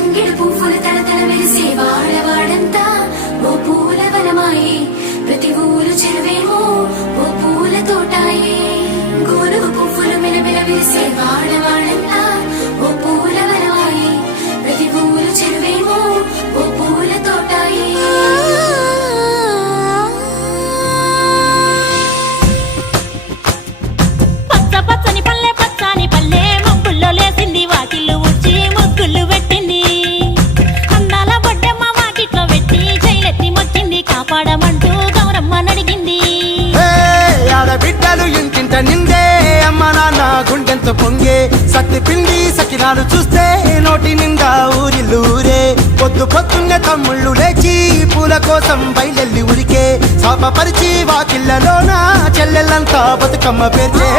తంగిడు పువ్వులు తలతల మెరిసే వాడవాడంతా ఓ పూల వనమాయే ప్రతి ఊరు చెరువేమో ఓ పూల తోటాయే గోరుగు పువ్వులు మిలమిల విరిసే వాడవాడంతా ఓ పూల వనమాయే ప్రతి ఊరు చెరువేమో ఓ పూల తోటాయే పచ్చ పచ్చని పల్లె పచ్చని పల్లె మబ్బుల్లో లేసింది వాకిళ్ళు ఊడ్చి ముగ్గులు పెట్టింది అందాల బొడ్డమ్మ వాకిట్లో పెట్టి జైలెత్తి మొక్కింది కాపాడమంటూ గౌరమ్మ నడిగింది ఆడబిడ్డలు ఇంటింట నిందే అమ్మ నాన్న గుండెంతో పొంగే సత్తి పిండి సకినాలు చూస్తే నోటి నిండా ఊరిల్లూరే పొద్దు పొద్దున్నే తమ్ముళ్ళు లేచి పూల కోసం బయలెల్లి ఉరికే శాపపరిచి వాకిళ్ళలోన చెల్లెళ్ళంతా బతుకమ్మ పేర్చే